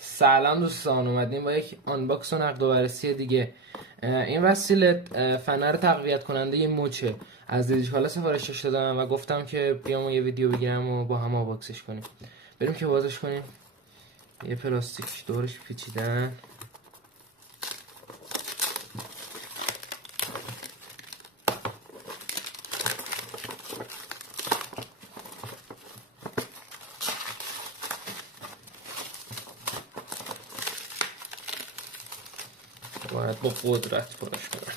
سلام دوستان، اومدیم با یک آنباکس و نقد و بررسی دیگه. این وسیله فنر تقویت کننده یه موچه از دیجیکالا سفارشش دادم و گفتم که بیام یه ویدیو بگیرم و با هم آنباکسش کنیم. بریم که بازش کنیم. یه پلاستیک دورش پیچیدن. باید با قدرت پرش کنم.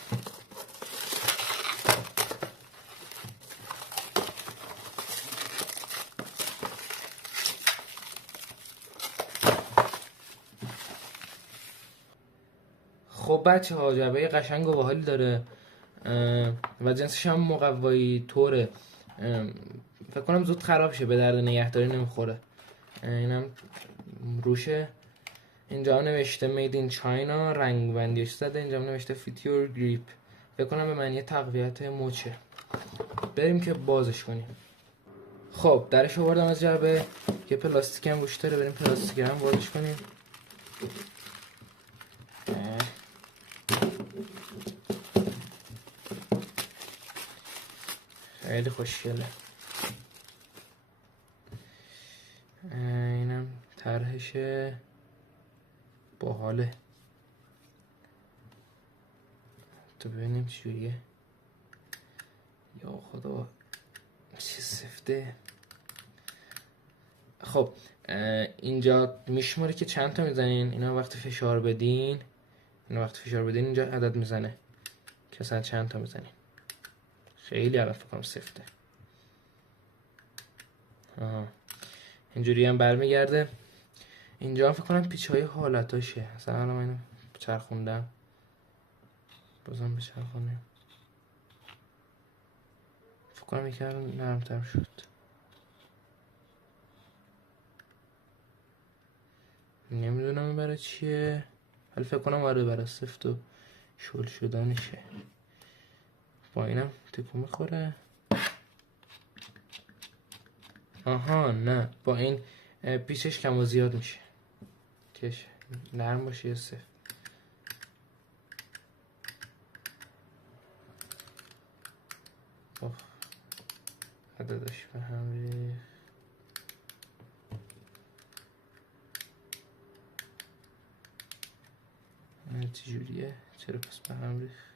خب بچه ها، جعبه قشنگ و باحالی داره و جنسش هم مقوایی طوره. فکر کنم زود خراب شه، به درد نگهداری نمیخوره. اینم روشه. اینجا نوشته made in China، رنگ بندیش زده. اینجا نوشته fit your grip. فکر کنم به معنی تقویت موچه. بریم که بازش کنیم. خب درش آوردم از جعبه. یه پلاستیک هم روش داره. بریم پلاستیک هم بازش کنیم. خیلی خوشگله. اینم طرحشه، باحاله. تو ببینیم چجوریه. یا خدا چه سفته. خب اینجا میشماره که چند تا میزنین. اینا وقتی فشار بدین اینجا عدد میزنه که اصلا چند تا میزنین. خیلی الان فکر کنم سفته. اینجوری هم برمیگرده. اینجا هم فکر کنم پیچ های حالتاشه. مثلا الان من اینو چرخوندم، بازم بچرخونیم. فکر کنم یکم نرمتر شد. نمیدونم برای چیه، ولی فکر کنم برای سفت و شل شدنشه. با اینم تکون میخوره. آها نه، با این پیچش کم و زیاد میشه. کش نرم باشه یا سفت. عددش به هم ریخت. چجوریه؟ چرا پس به هم ریخت؟